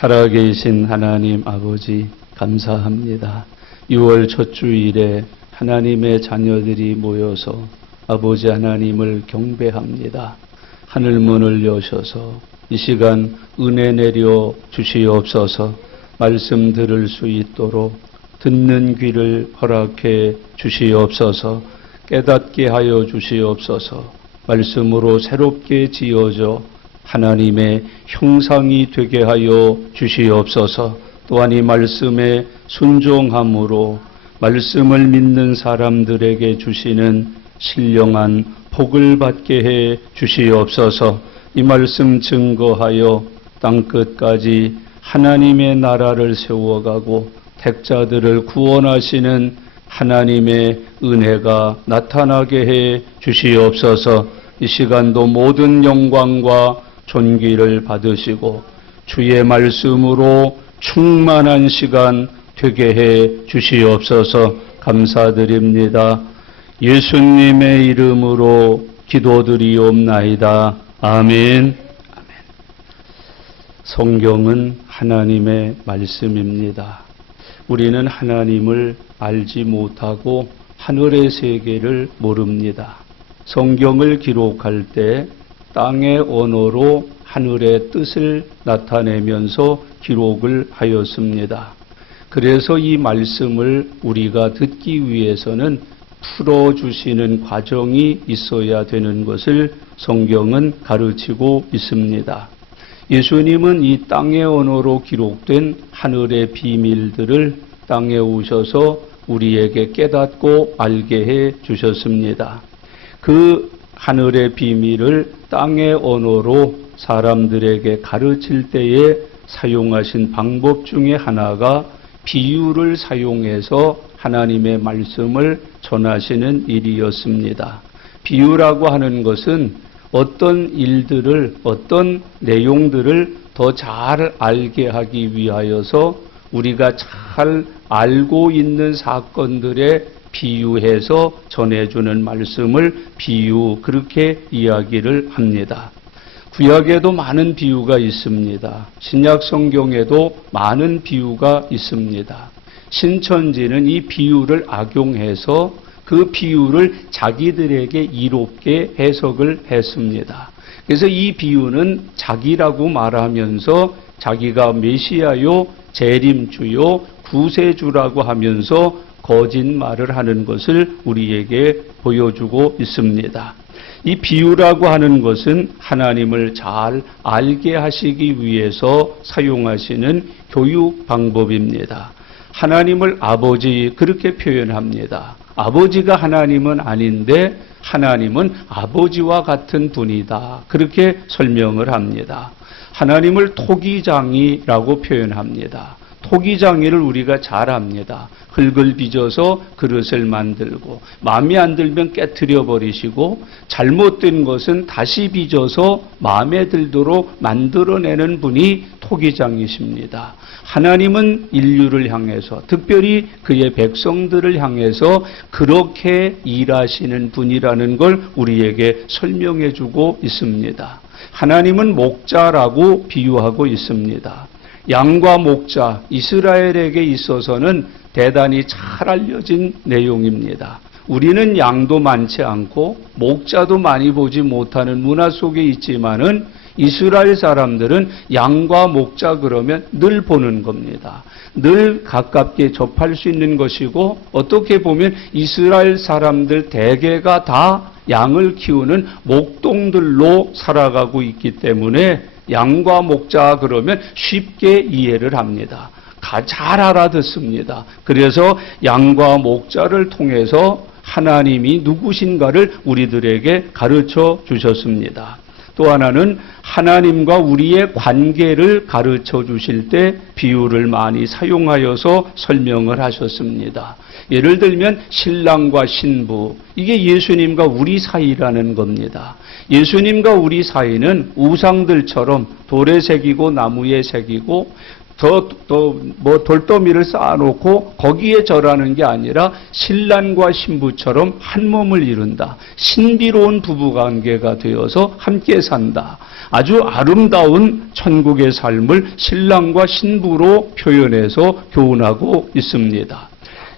살아계신 하나님 아버지 감사합니다. 6월 첫 주일에 하나님의 자녀들이 모여서 아버지 하나님을 경배합니다. 하늘문을 여셔서 이 시간 은혜 내려 주시옵소서. 말씀 들을 수 있도록 듣는 귀를 허락해 주시옵소서. 깨닫게 하여 주시옵소서. 말씀으로 새롭게 지어져 하나님의 형상이 되게 하여 주시옵소서. 또한 이 말씀에 순종함으로 말씀을 믿는 사람들에게 주시는 신령한 복을 받게 해 주시옵소서. 이 말씀 증거하여 땅끝까지 하나님의 나라를 세워가고 택자들을 구원하시는 하나님의 은혜가 나타나게 해 주시옵소서. 이 시간도 모든 영광과 존귀를 받으시고 주의 말씀으로 충만한 시간 되게 해 주시옵소서. 감사드립니다. 예수님의 이름으로 기도드리옵나이다. 아멘. 성경은 하나님의 말씀입니다. 우리는 하나님을 알지 못하고 하늘의 세계를 모릅니다. 성경을 기록할 때 땅의 언어로 하늘의 뜻을 나타내면서 기록을 하였습니다. 그래서 이 말씀을 우리가 듣기 위해서는 풀어주시는 과정이 있어야 되는 것을 성경은 가르치고 있습니다. 예수님은 이 땅의 언어로 기록된 하늘의 비밀들을 땅에 오셔서 우리에게 깨닫고 알게 해 주셨습니다. 그 하늘의 비밀을 땅의 언어로 사람들에게 가르칠 때에 사용하신 방법 중에 하나가 비유를 사용해서 하나님의 말씀을 전하시는 일이었습니다. 비유라고 하는 것은 어떤 일들을, 어떤 내용들을 더 잘 알게 하기 위하여서 우리가 잘 알고 있는 사건들에 비유해서 전해주는 말씀을 비유, 그렇게 이야기를 합니다. 구약에도 많은 비유가 있습니다. 신약 성경에도 많은 비유가 있습니다. 신천지는 이 비유를 악용해서 그 비유를 자기들에게 이롭게 해석을 했습니다. 그래서 이 비유는 자기라고 말하면서 자기가 메시아요, 재림주요, 구세주라고 하면서 거짓말을 하는 것을 우리에게 보여주고 있습니다. 이 비유라고 하는 것은 하나님을 잘 알게 하시기 위해서 사용하시는 교육 방법입니다. 하나님을 아버지 그렇게 표현합니다. 아버지가 하나님은 아닌데 하나님은 아버지와 같은 분이다. 그렇게 설명을 합니다. 하나님을 토기장이라고 표현합니다. 토기장이를 우리가 잘 압니다. 흙을 빚어서 그릇을 만들고 마음에 안 들면 깨트려 버리시고 잘못된 것은 다시 빚어서 마음에 들도록 만들어내는 분이 토기장이십니다. 하나님은 인류를 향해서 특별히 그의 백성들을 향해서 그렇게 일하시는 분이라는 걸 우리에게 설명해 주고 있습니다. 하나님은 목자라고 비유하고 있습니다. 양과 목자, 이스라엘에게 있어서는 대단히 잘 알려진 내용입니다. 우리는 양도 많지 않고 목자도 많이 보지 못하는 문화 속에 있지만은 이스라엘 사람들은 양과 목자 그러면 늘 보는 겁니다. 늘 가깝게 접할 수 있는 것이고 어떻게 보면 이스라엘 사람들 대개가 다 양을 키우는 목동들로 살아가고 있기 때문에 양과 목자 그러면 쉽게 이해를 합니다. 잘 알아듣습니다. 그래서 양과 목자를 통해서 하나님이 누구신가를 우리들에게 가르쳐 주셨습니다. 또 하나는 하나님과 우리의 관계를 가르쳐 주실 때 비유를 많이 사용하여서 설명을 하셨습니다. 예를 들면 신랑과 신부, 이게 예수님과 우리 사이라는 겁니다. 예수님과 우리 사이는 우상들처럼 돌에 새기고 나무에 새기고 뭐 돌더미를 쌓아놓고 거기에 절하는 게 아니라 신랑과 신부처럼 한 몸을 이룬다. 신비로운 부부관계가 되어서 함께 산다. 아주 아름다운 천국의 삶을 신랑과 신부로 표현해서 교훈하고 있습니다.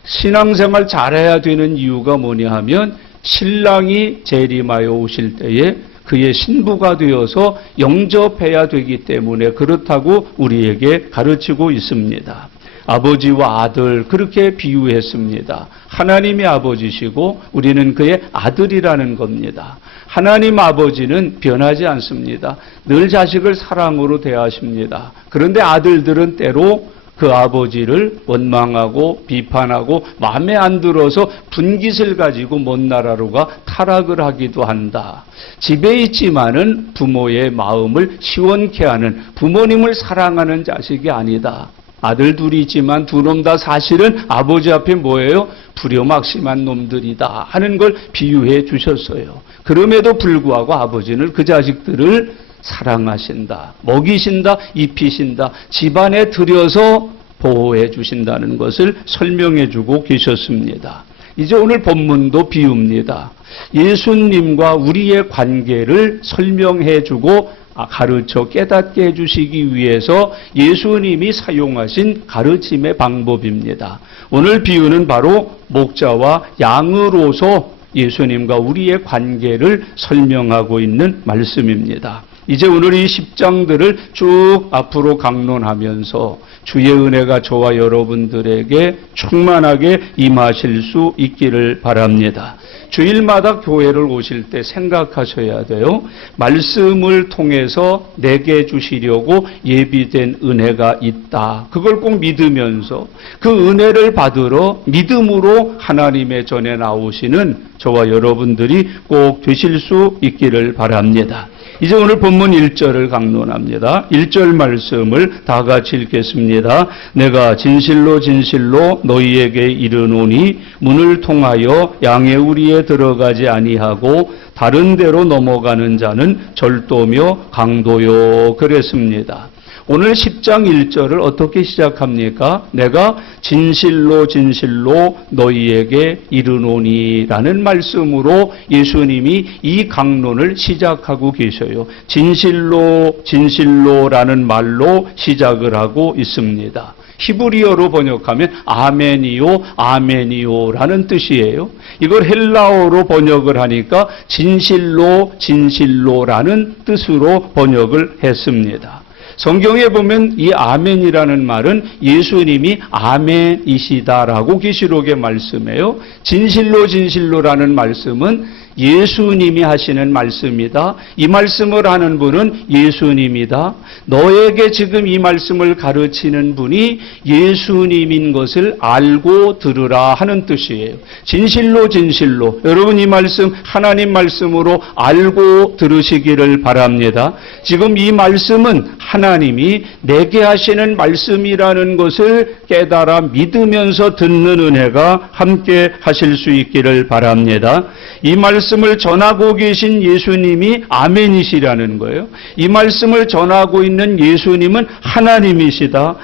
신앙생활 잘해야 되는 이유가 뭐냐 하면 신랑이 재림하여 오실 때에 그의 신부가 되어서 영접해야 되기 때문에 그렇다고 우리에게 가르치고 있습니다. 아버지와 아들 그렇게 비유했습니다. 하나님의 아버지시고 우리는 그의 아들이라는 겁니다. 하나님 아버지는 변하지 않습니다. 늘 자식을 사랑으로 대하십니다. 그런데 아들들은 때로 그 아버지를 원망하고 비판하고 마음에 안 들어서 분깃을 가지고 먼 나라로 가 타락을 하기도 한다. 집에 있지만은 부모의 마음을 시원케 하는, 부모님을 사랑하는 자식이 아니다. 아들 둘이 있지만 두 놈 다 사실은 아버지 앞에 뭐예요? 불효막심한 놈들이다 하는 걸 비유해 주셨어요. 그럼에도 불구하고 아버지는 그 자식들을 사랑하신다, 먹이신다, 입히신다, 집안에 들여서 보호해 주신다는 것을 설명해 주고 계셨습니다. 이제 오늘 본문도 비유입니다. 예수님과 우리의 관계를 설명해 주고 가르쳐 깨닫게 해주시기 위해서 예수님이 사용하신 가르침의 방법입니다. 오늘 비유는 바로 목자와 양으로서 예수님과 우리의 관계를 설명하고 있는 말씀입니다. 이제 오늘 이 10장들을 쭉 앞으로 강론하면서 주의 은혜가 저와 여러분들에게 충만하게 임하실 수 있기를 바랍니다. 주일마다 교회를 오실 때 생각하셔야 돼요. 말씀을 통해서 내게 주시려고 예비된 은혜가 있다. 그걸 꼭 믿으면서 그 은혜를 받으러 믿음으로 하나님의 전에 나오시는 저와 여러분들이 꼭 되실 수 있기를 바랍니다. 이제 오늘 본문 1절을 강론합니다. 1절 말씀을 다 같이 읽겠습니다. 내가 진실로 진실로 너희에게 이르노니 문을 통하여 양의 우리에 들어가지 아니하고 다른 데로 넘어가는 자는 절도며 강도요. 그랬습니다. 오늘 10장 1절을 어떻게 시작합니까? 내가 진실로 진실로 너희에게 이르노니라는 말씀으로 예수님이 이 강론을 시작하고 계셔요. 진실로 진실로라는 말로 시작을 하고 있습니다. 히브리어로 번역하면 아멘이요 아멘이요라는 뜻이에요. 이걸 헬라어로 번역을 하니까 진실로 진실로라는 뜻으로 번역을 했습니다. 성경에 보면 이 아멘이라는 말은 예수님이 아멘이시다라고 계시록에 말씀해요. 진실로 진실로라는 말씀은 예수님이 하시는 말씀이다. 이 말씀을 하는 분은 예수님이다. 너에게 지금 이 말씀을 가르치는 분이 예수님인 것을 알고 들으라 하는 뜻이에요. 진실로 진실로. 여러분 이 말씀 하나님 말씀으로 알고 들으시기를 바랍니다. 지금 이 말씀은 하나님이 내게 하시는 말씀이라는 것을 깨달아 믿으면서 듣는 은혜가 함께 하실 수 있기를 바랍니다. 이 말씀을 전하고 계신 예수님이 아멘이시라는 거예요. 이 말씀을 전하고 있는 예수님은 하나님이시다.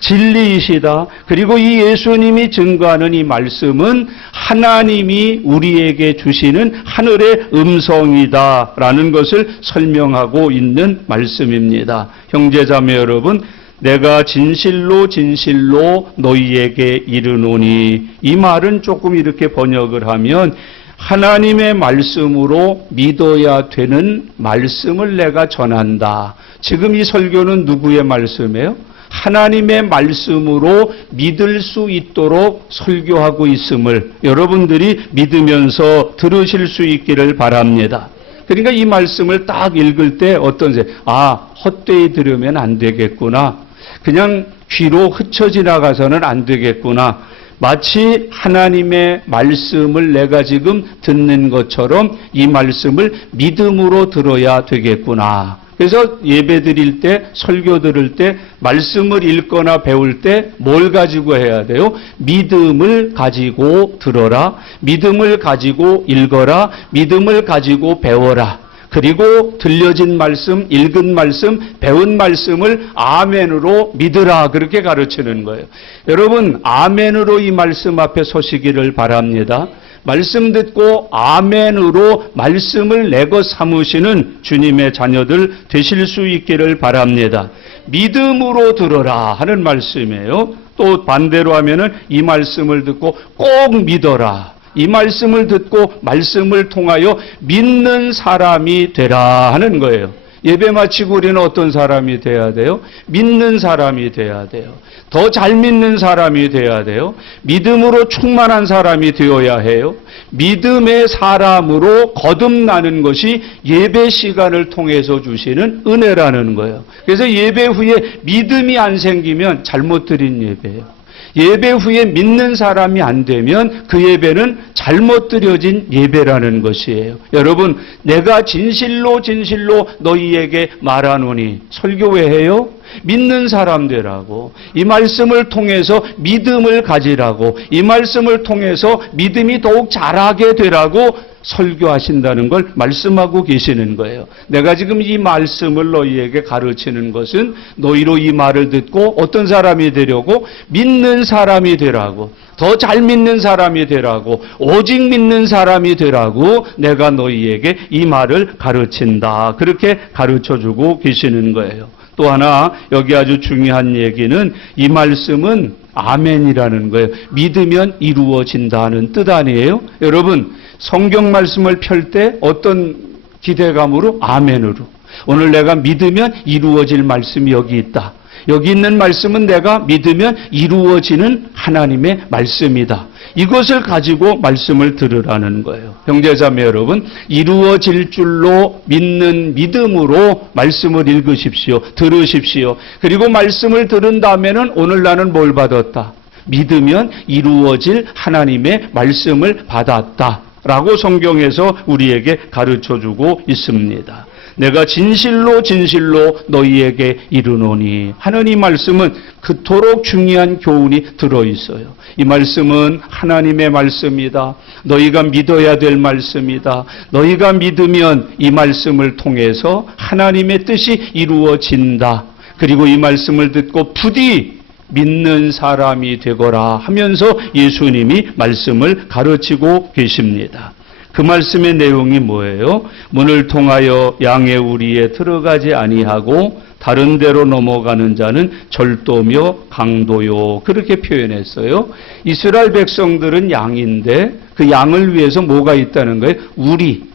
진리이시다. 그리고 이 예수님이 증거하는 이 말씀은 하나님이 우리에게 주시는 하늘의 음성이다라는 것을 설명하고 있는 말씀입니다. 형제자매 여러분, 내가 진실로 진실로 너희에게 이르노니, 이 말은 조금 이렇게 번역을 하면 하나님의 말씀으로 믿어야 되는 말씀을 내가 전한다. 지금 이 설교는 누구의 말씀이에요? 하나님의 말씀으로 믿을 수 있도록 설교하고 있음을 여러분들이 믿으면서 들으실 수 있기를 바랍니다. 그러니까 이 말씀을 딱 읽을 때 헛되이 들으면 안 되겠구나. 그냥 귀로 흐쳐 지나가서는 안 되겠구나. 마치 하나님의 말씀을 내가 지금 듣는 것처럼 이 말씀을 믿음으로 들어야 되겠구나. 그래서 예배 드릴 때, 설교 들을 때, 말씀을 읽거나 배울 때 뭘 가지고 해야 돼요? 믿음을 가지고 들어라. 믿음을 가지고 읽어라. 믿음을 가지고 배워라. 그리고 들려진 말씀, 읽은 말씀, 배운 말씀을 아멘으로 믿으라 그렇게 가르치는 거예요. 여러분 아멘으로 이 말씀 앞에 서시기를 바랍니다. 말씀 듣고 아멘으로 말씀을 내 것 삼으시는 주님의 자녀들 되실 수 있기를 바랍니다. 믿음으로 들어라 하는 말씀이에요. 또 반대로 하면은 이 말씀을 듣고 꼭 믿어라. 이 말씀을 듣고 말씀을 통하여 믿는 사람이 되라 하는 거예요. 예배 마치고 우리는 어떤 사람이 돼야 돼요? 믿는 사람이 돼야 돼요. 더 잘 믿는 사람이 돼야 돼요. 믿음으로 충만한 사람이 되어야 해요. 믿음의 사람으로 거듭나는 것이 예배 시간을 통해서 주시는 은혜라는 거예요. 그래서 예배 후에 믿음이 안 생기면 잘못 드린 예배예요. 예배 후에 믿는 사람이 안 되면 그 예배는 잘못 드려진 예배라는 것이에요. 여러분, 내가 진실로 너희에게 말하노니 설교 왜 해요? 믿는 사람 되라고, 이 말씀을 통해서 믿음을 가지라고, 이 말씀을 통해서 믿음이 더욱 자라게 되라고 설교하신다는 걸 말씀하고 계시는 거예요. 내가 지금 이 말씀을 너희에게 가르치는 것은 너희로 이 말을 듣고 어떤 사람이 되려고? 믿는 사람이 되라고, 더 잘 믿는 사람이 되라고, 오직 믿는 사람이 되라고 내가 너희에게 이 말을 가르친다. 그렇게 가르쳐주고 계시는 거예요. 또 하나 여기 아주 중요한 얘기는 이 말씀은 아멘이라는 거예요. 믿으면 이루어진다는 뜻 아니에요? 여러분, 성경 말씀을 펼 때 어떤 기대감으로? 아멘으로. 오늘 내가 믿으면 이루어질 말씀이 여기 있다. 여기 있는 말씀은 내가 믿으면 이루어지는 하나님의 말씀이다. 이것을 가지고 말씀을 들으라는 거예요. 형제자매 여러분, 이루어질 줄로 믿는 믿음으로 말씀을 읽으십시오. 들으십시오. 그리고 말씀을 들은 다음에는 오늘 나는 뭘 받았다? 믿으면 이루어질 하나님의 말씀을 받았다. 라고 성경에서 우리에게 가르쳐주고 있습니다. 내가 진실로 너희에게 이르노니 하는 이 말씀은 그토록 중요한 교훈이 들어있어요. 이 말씀은 하나님의 말씀이다. 너희가 믿어야 될 말씀이다. 너희가 믿으면 이 말씀을 통해서 하나님의 뜻이 이루어진다. 그리고 이 말씀을 듣고 부디 믿는 사람이 되거라 하면서 예수님이 말씀을 가르치고 계십니다. 그 말씀의 내용이 뭐예요? 문을 통하여 양의 우리에 들어가지 아니하고 다른 데로 넘어가는 자는 절도며 강도요. 그렇게 표현했어요. 이스라엘 백성들은 양인데 그 양을 위해서 뭐가 있다는 거예요?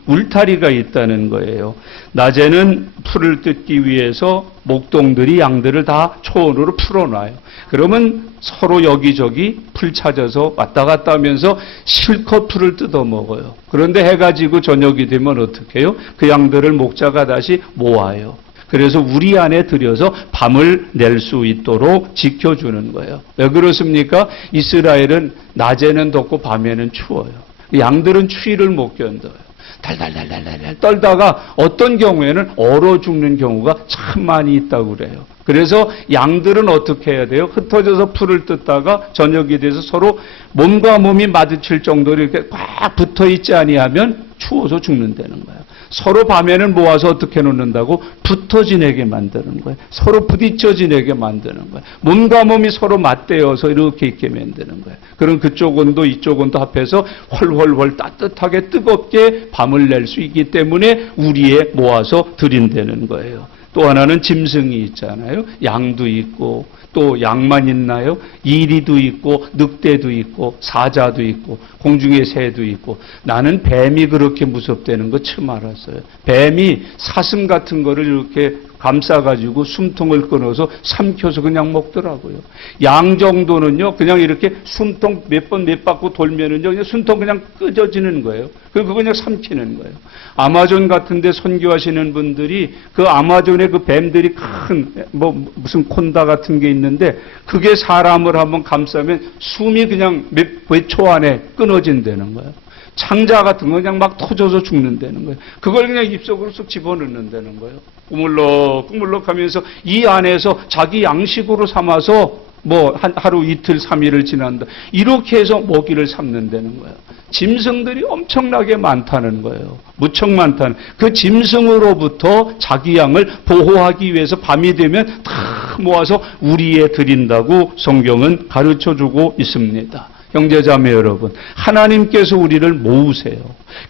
울타리가 있다는 거예요. 낮에는 풀을 뜯기 위해서 목동들이 양들을 다 초원으로 풀어놔요. 그러면 서로 여기저기 풀 찾아서 왔다 갔다 하면서 실컷 풀을 뜯어 먹어요. 그런데 해가 지고 저녁이 되면 어떻게 해요? 그 양들을 목자가 다시 모아요. 그래서 우리 안에 들여서 밤을 낼 수 있도록 지켜주는 거예요. 왜 그렇습니까? 이스라엘은 낮에는 덥고 밤에는 추워요. 양들은 추위를 못 견뎌요. 달달달달달 떨다가 어떤 경우에는 얼어 죽는 경우가 참 많이 있다고 그래요. 그래서 양들은 어떻게 해야 돼요? 흩어져서 풀을 뜯다가 저녁이 돼서 서로 몸과 몸이 마주칠 정도로 이렇게 꽉 붙어 있지 아니하면 추워서 죽는다는 거예요. 서로 밤에는 모아서 어떻게 놓는다고? 붙어 지내게 만드는 거예요. 서로 부딪혀 지내게 만드는 거예요. 몸과 몸이 서로 맞대어서 이렇게 있게 만드는 거예요. 그럼 그쪽 온도 이쪽 온도 합해서 훨훨훨 따뜻하게 뜨겁게 밤을 낼 수 있기 때문에 우리에 모아서 드린다는 거예요. 또 하나는 짐승이 있잖아요. 양도 있고 또 양만 있나요? 이리도 있고 늑대도 있고 사자도 있고 공중의 새도 있고. 나는 뱀이 그렇게 무섭다는 거 처음 알았어요. 뱀이 사슴 같은 거를 이렇게 감싸가지고 숨통을 끊어서 삼켜서 그냥 먹더라고요. 양 정도는요, 그냥 이렇게 숨통 몇 바퀴 돌면은요, 그냥 숨통 그냥 끄져지는 거예요. 그거 그냥 삼키는 거예요. 아마존 같은 데 선교하시는 분들이 그 아마존에 그 뱀들이 큰, 무슨 콘다 같은 게 있는데, 그게 사람을 한번 감싸면 숨이 그냥 몇 초 안에 끊어진다는 거예요. 창자 같은 거 그냥 막 터져서 죽는다는 거예요. 그걸 그냥 입속으로 쑥 집어넣는다는 거예요. 꾸물럭 꾸물럭 하면서 이 안에서 자기 양식으로 삼아서 하루 이틀 3일을 지난다. 이렇게 해서 먹이를 삼는다는 거예요. 짐승들이 엄청나게 많다는 거예요. 무척 많다는. 그 짐승으로부터 자기 양을 보호하기 위해서 밤이 되면 다 모아서 우리에 드린다고 성경은 가르쳐주고 있습니다. 형제자매 여러분, 하나님께서 우리를 모으세요.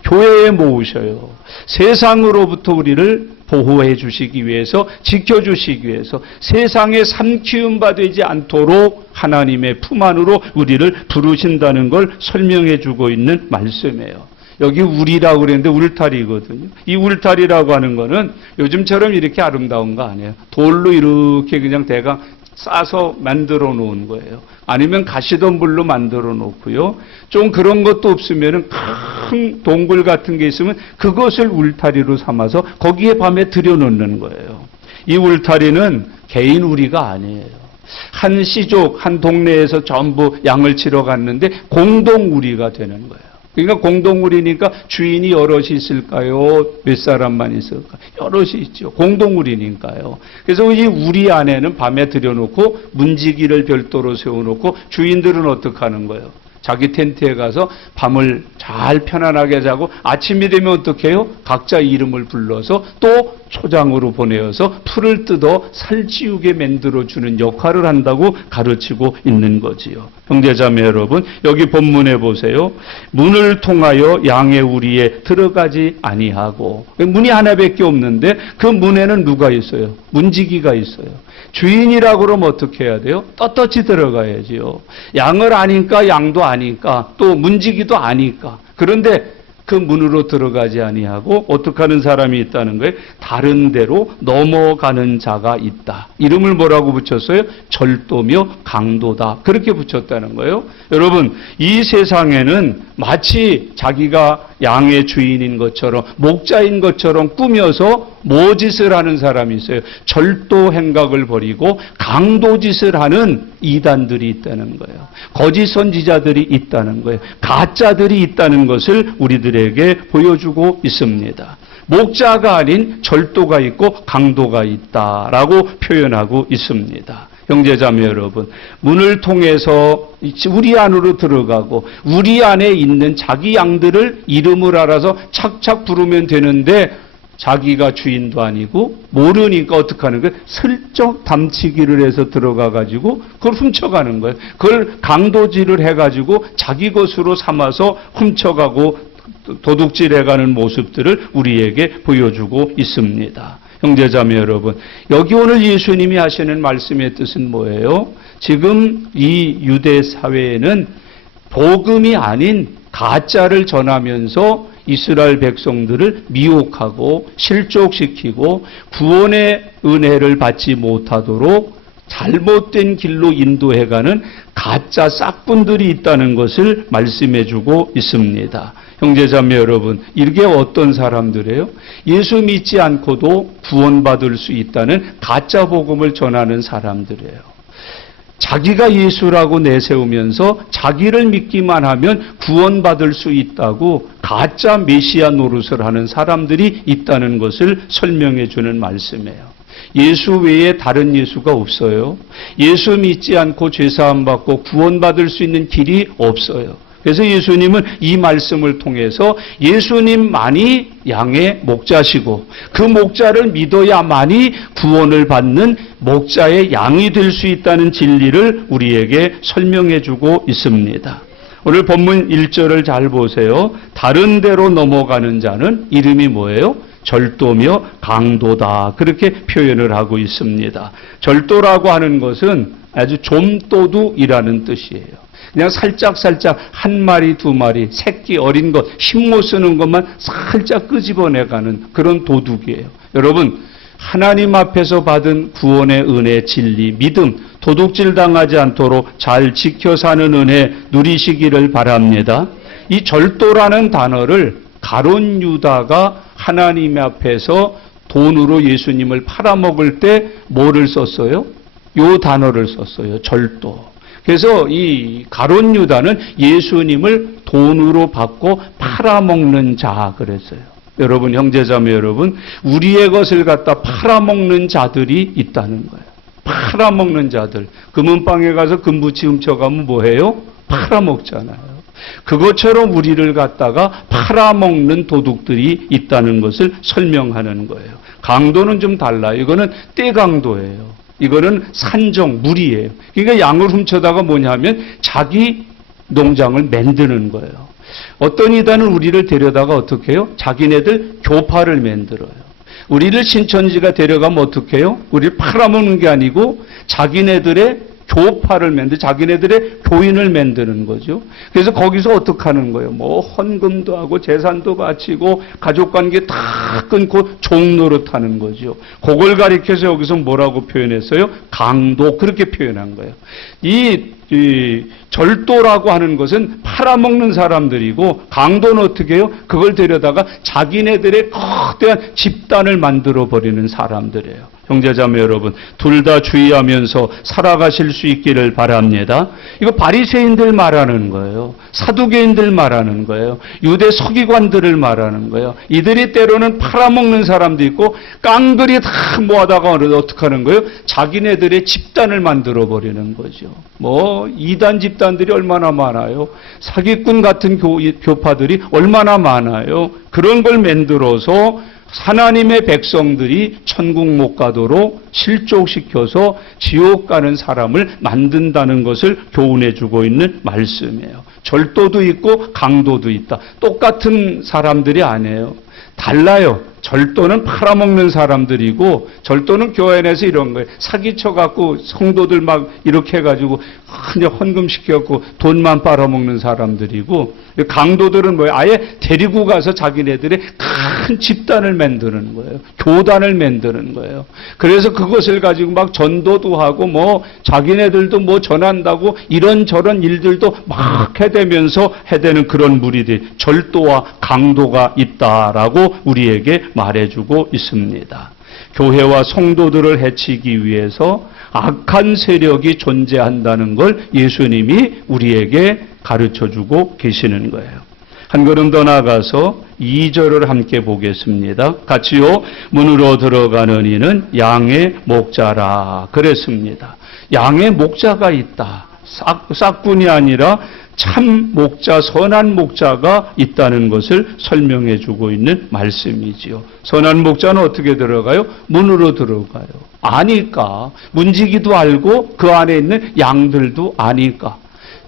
교회에 모으셔요. 세상으로부터 우리를 보호해 주시기 위해서, 지켜주시기 위해서 세상에 삼키움바 되지 않도록 하나님의 품 안으로 우리를 부르신다는 걸 설명해 주고 있는 말씀이에요. 여기 울이라고 그랬는데 울타리거든요. 이 울타리라고 하는 거는 요즘처럼 이렇게 아름다운 거 아니에요. 돌로 이렇게 그냥 대강 싸서 만들어 놓은 거예요. 아니면 가시덤불로 만들어 놓고요. 좀 그런 것도 없으면 큰 동굴 같은 게 있으면 그것을 울타리로 삼아서 거기에 밤에 들여놓는 거예요. 이 울타리는 개인 우리가 아니에요. 한 시족, 한 동네에서 전부 양을 치러 갔는데 공동 우리가 되는 거예요. 그러니까 공동우리니까 주인이 여럿이 있을까요? 몇 사람만 있을까요? 여럿이 있죠. 공동우리니까요. 그래서 이 우리 안에는 밤에 들여놓고 문지기를 별도로 세워놓고 주인들은 어떻게 하는 거예요? 자기 텐트에 가서 밤을 잘 편안하게 자고 아침이 되면 어떻게 해요? 각자 이름을 불러서 또 초장으로 보내어서 풀을 뜯어 살찌우게 만들어주는 역할을 한다고 가르치고 있는 거지요. 형제자매 여러분, 여기 본문에 보세요. 문을 통하여 양의 우리에 들어가지 아니하고, 문이 하나밖에 없는데 그 문에는 누가 있어요? 문지기가 있어요. 주인이라고 그러면 어떻게 해야 돼요? 떳떳이 들어가야지요. 양을 아니까, 양도 아니까, 또 문지기도 아니까. 그런데 그 문으로 들어가지 아니하고 어떻게 하는 사람이 있다는 거예요? 다른 데로 넘어가는 자가 있다. 이름을 뭐라고 붙였어요? 절도며 강도다. 그렇게 붙였다는 거예요. 여러분, 이 세상에는 마치 자기가 양의 주인인 것처럼, 목자인 것처럼 꾸며서 모짓을 하는 사람이 있어요. 절도 행각을 벌이고 강도짓을 하는 이단들이 있다는 거예요. 거짓 선지자들이 있다는 거예요. 가짜들이 있다는 것을 우리들에게 보여주고 있습니다. 목자가 아닌 절도가 있고 강도가 있다라고 표현하고 있습니다. 형제자매 여러분, 문을 통해서 우리 안으로 들어가고 우리 안에 있는 자기 양들을 이름을 알아서 착착 부르면 되는데 자기가 주인도 아니고 모르니까 어떻게 하는 거예요? 슬쩍 담치기를 해서 들어가가지고 그걸 훔쳐가는 거예요. 그걸 강도질을 해가지고 자기 것으로 삼아서 훔쳐가고 도둑질해가는 모습들을 우리에게 보여주고 있습니다. 형제자매 여러분, 여기 오늘 예수님이 하시는 말씀의 뜻은 뭐예요? 지금 이 유대 사회에는 복음이 아닌 가짜를 전하면서 이스라엘 백성들을 미혹하고 실족시키고 구원의 은혜를 받지 못하도록 잘못된 길로 인도해가는 가짜 싹분들이 있다는 것을 말씀해주고 있습니다. 형제자매 여러분, 이게 어떤 사람들이에요? 예수 믿지 않고도 구원받을 수 있다는 가짜 복음을 전하는 사람들이에요. 자기가 예수라고 내세우면서 자기를 믿기만 하면 구원받을 수 있다고 가짜 메시아 노릇을 하는 사람들이 있다는 것을 설명해 주는 말씀이에요. 예수 외에 다른 예수가 없어요. 예수 믿지 않고 죄사함 받고 구원받을 수 있는 길이 없어요. 그래서 예수님은 이 말씀을 통해서 예수님만이 양의 목자시고 그 목자를 믿어야만이 구원을 받는 목자의 양이 될 수 있다는 진리를 우리에게 설명해 주고 있습니다. 오늘 본문 1절을 잘 보세요. 다른 데로 넘어가는 자는 이름이 뭐예요? 절도며 강도다. 그렇게 표현을 하고 있습니다. 절도라고 하는 것은 아주 좀도둑이라는 뜻이에요. 그냥 살짝살짝 한 마리 두 마리 새끼 어린 것 힘 못 쓰는 것만 살짝 끄집어내가는 그런 도둑이에요. 여러분, 하나님 앞에서 받은 구원의 은혜, 진리, 믿음, 도둑질 당하지 않도록 잘 지켜 사는 은혜 누리시기를 바랍니다. 이 절도라는 단어를 가룟 유다가 하나님 앞에서 돈으로 예수님을 팔아먹을 때 뭐를 썼어요? 요 단어를 썼어요. 절도. 그래서 이 가룟 유다는 예수님을 돈으로 받고 팔아먹는 자 그랬어요. 여러분, 형제자매 여러분, 우리의 것을 갖다 팔아먹는 자들이 있다는 거예요. 팔아먹는 자들. 금은방에 가서 금부치 훔쳐가면 뭐해요? 팔아먹잖아요. 그것처럼 우리를 갖다가 팔아먹는 도둑들이 있다는 것을 설명하는 거예요. 강도는 좀 달라요. 이거는 떼강도예요. 이거는 산정, 무리예요. 그러니까 양을 훔쳐다가 뭐냐면 자기 농장을 만드는 거예요. 어떤 이단은 우리를 데려다가 어떻게 해요? 자기네들 교파를 만들어요. 우리를 신천지가 데려가면 어떻게 해요? 우리를 팔아먹는 게 아니고 자기네들의 교파를 만들, 자기네들의 교인을 만드는 거죠. 그래서 거기서 어떻게 하는 거예요? 뭐 헌금도 하고 재산도 바치고 가족관계 다 끊고 종노릇하는 거죠. 그걸 가리켜서 여기서 뭐라고 표현했어요? 강도, 그렇게 표현한 거예요. 이 절도라고 하는 것은 팔아먹는 사람들이고, 강도는 어떻게 해요? 그걸 데려다가 자기네들의 거대한 집단을 만들어버리는 사람들이에요. 형제자매 여러분, 둘 다 주의하면서 살아가실 수 있기를 바랍니다. 이거 바리새인들 말하는 거예요. 사두개인들 말하는 거예요. 유대 서기관들을 말하는 거예요. 이들이 때로는 팔아먹는 사람도 있고 깡그리 다 모아다가 어떻게 하는 거예요? 자기네들의 집단을 만들어버리는 거죠. 뭐 이단 집단들이 얼마나 많아요. 사기꾼 같은 교파들이 얼마나 많아요. 그런 걸 만들어서 하나님의 백성들이 천국 못 가도록 실족시켜서 지옥 가는 사람을 만든다는 것을 교훈해 주고 있는 말씀이에요. 절도도 있고 강도도 있다. 똑같은 사람들이 아니에요. 달라요. 절도는 팔아먹는 사람들이고, 절도는 교회 안에서 이런 거예요. 사기쳐갖고 성도들 막 이렇게 해가지고 그냥 헌금시켜갖고 돈만 빨아먹는 사람들이고, 강도들은 뭐예요? 아예 데리고 가서 자기네들의 큰 집단을 만드는 거예요. 교단을 만드는 거예요. 그래서 그것을 가지고 막 전도도 하고 뭐 자기네들도 뭐 전한다고 이런저런 일들도 막 해대면서 해대는 그런 무리들, 절도와 강도가 있다라고 우리에게 말해주고 있습니다. 교회와 성도들을 해치기 위해서 악한 세력이 존재한다는 걸 예수님이 우리에게 가르쳐주고 계시는 거예요. 한 걸음 더 나가서 2절을 함께 보겠습니다. 같이요. 문으로 들어가는 이는 양의 목자라 그랬습니다. 양의 목자가 있다. 싹군이 아니라 참 목자, 선한 목자가 있다는 것을 설명해 주고 있는 말씀이지요. 선한 목자는 어떻게 들어가요? 문으로 들어가요. 아니까. 문지기도 알고 그 안에 있는 양들도 아니까.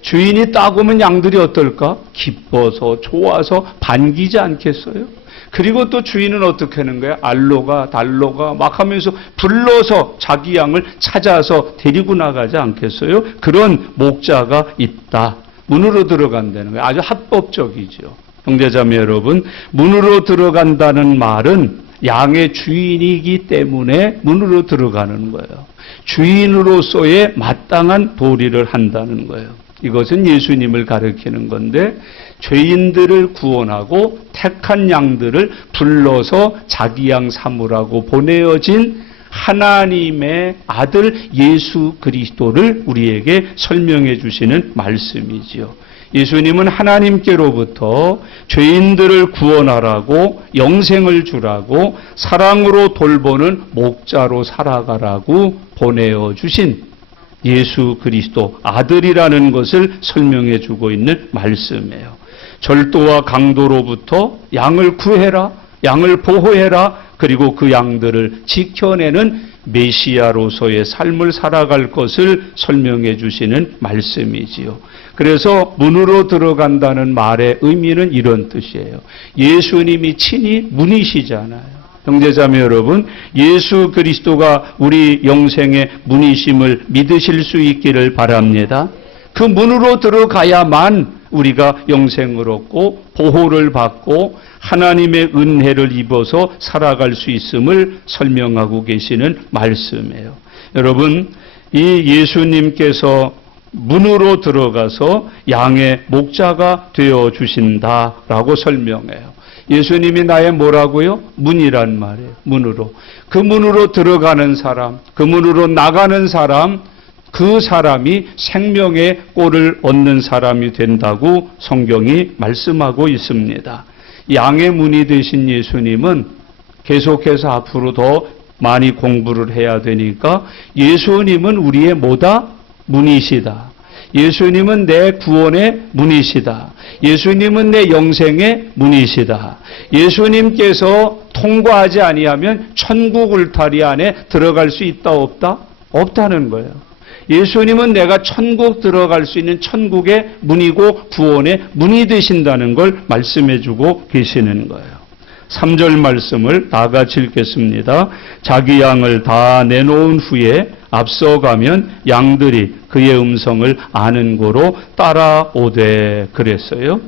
주인이 딱 오면 양들이 어떨까? 기뻐서 좋아서 반기지 않겠어요? 그리고 또 주인은 어떻게 하는 거야? 알로가 달로가 막 하면서 불러서 자기 양을 찾아서 데리고 나가지 않겠어요? 그런 목자가 있다. 문으로 들어간다는 거예요. 아주 합법적이죠. 형제자매 여러분, 문으로 들어간다는 말은 양의 주인이기 때문에 문으로 들어가는 거예요. 주인으로서의 마땅한 도리를 한다는 거예요. 이것은 예수님을 가리키는 건데, 죄인들을 구원하고 택한 양들을 불러서 자기 양 삼으라고 보내어진 하나님의 아들 예수 그리스도를 우리에게 설명해 주시는 말씀이지요. 예수님은 하나님께로부터 죄인들을 구원하라고, 영생을 주라고, 사랑으로 돌보는 목자로 살아가라고 보내어 주신 예수 그리스도 아들이라는 것을 설명해 주고 있는 말씀이에요. 절도와 강도로부터 양을 구해라, 양을 보호해라, 그리고 그 양들을 지켜내는 메시아로서의 삶을 살아갈 것을 설명해 주시는 말씀이지요. 그래서 문으로 들어간다는 말의 의미는 이런 뜻이에요. 예수님이 친히 문이시잖아요. 형제자매 여러분, 예수 그리스도가 우리 영생의 문이심을 믿으실 수 있기를 바랍니다. 그 문으로 들어가야만 우리가 영생을 얻고 보호를 받고 하나님의 은혜를 입어서 살아갈 수 있음을 설명하고 계시는 말씀이에요. 여러분, 이 예수님께서 문으로 들어가서 양의 목자가 되어 주신다라고 설명해요. 예수님이 나의 뭐라고요? 문이란 말이에요. 문으로. 그 문으로 들어가는 사람, 그 문으로 나가는 사람, 그 사람이 생명의 꼴을 얻는 사람이 된다고 성경이 말씀하고 있습니다. 양의 문이 되신 예수님은 계속해서 앞으로 더 많이 공부를 해야 되니까 예수님은 우리의 뭐다? 문이시다. 예수님은 내 구원의 문이시다. 예수님은 내 영생의 문이시다. 예수님께서 통과하지 아니하면 천국 울타리 안에 들어갈 수 있다 없다? 없다는 거예요. 예수님은 내가 천국 들어갈 수 있는 천국의 문이고 구원의 문이 되신다는 걸 말씀해 주고 계시는 거예요. 3절 말씀을 다 같이 읽겠습니다. 자기 양을 다 내놓은 후에 앞서가면 양들이 그의 음성을 아는 고로 따라오되 그랬어요.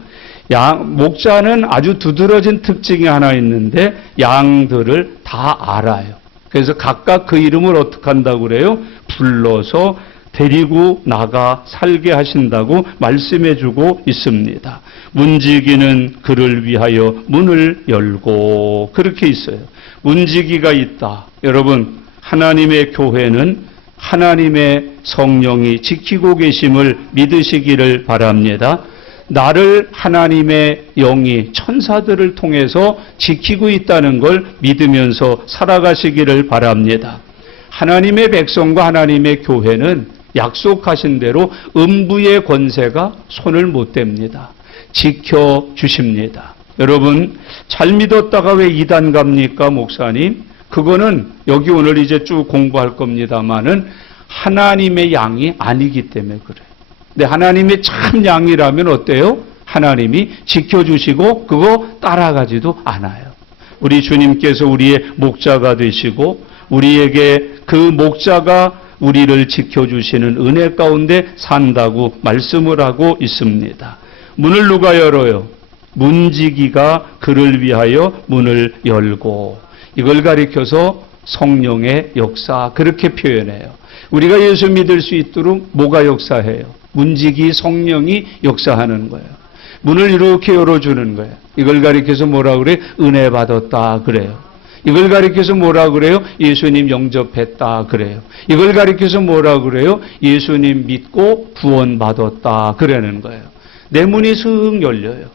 목자는 아주 두드러진 특징이 하나 있는데 양들을 다 알아요. 그래서 각각 그 이름을 어떻게 한다고 그래요? 불러서 데리고 나가 살게 하신다고 말씀해 주고 있습니다. 문지기는 그를 위하여 문을 열고 그렇게 있어요. 문지기가 있다. 여러분, 하나님의 교회는 하나님의 성령이 지키고 계심을 믿으시기를 바랍니다. 나를 하나님의 영이 천사들을 통해서 지키고 있다는 걸 믿으면서 살아가시기를 바랍니다. 하나님의 백성과 하나님의 교회는 약속하신 대로 음부의 권세가 손을 못 댑니다. 지켜주십니다. 여러분, 잘 믿었다가 왜 이단 갑니까, 목사님? 그거는 여기 오늘 이제 쭉 공부할 겁니다만은 하나님의 양이 아니기 때문에 그래요. 근데 하나님의 참 양이라면 어때요? 하나님이 지켜주시고 그거 따라가지도 않아요. 우리 주님께서 우리의 목자가 되시고 우리에게 그 목자가 우리를 지켜주시는 은혜 가운데 산다고 말씀을 하고 있습니다. 문을 누가 열어요? 문지기가 그를 위하여 문을 열고, 이걸 가리켜서 성령의 역사 그렇게 표현해요. 우리가 예수 믿을 수 있도록 뭐가 역사해요? 문지기 성령이 역사하는 거예요. 문을 이렇게 열어주는 거예요. 이걸 가리켜서 뭐라 그래요? 은혜 받았다 그래요. 이걸 가리켜서 뭐라 그래요? 예수님 영접했다 그래요. 이걸 가리켜서 뭐라 그래요? 예수님 믿고 구원받았다 그러는 거예요. 내 문이 슥 열려요.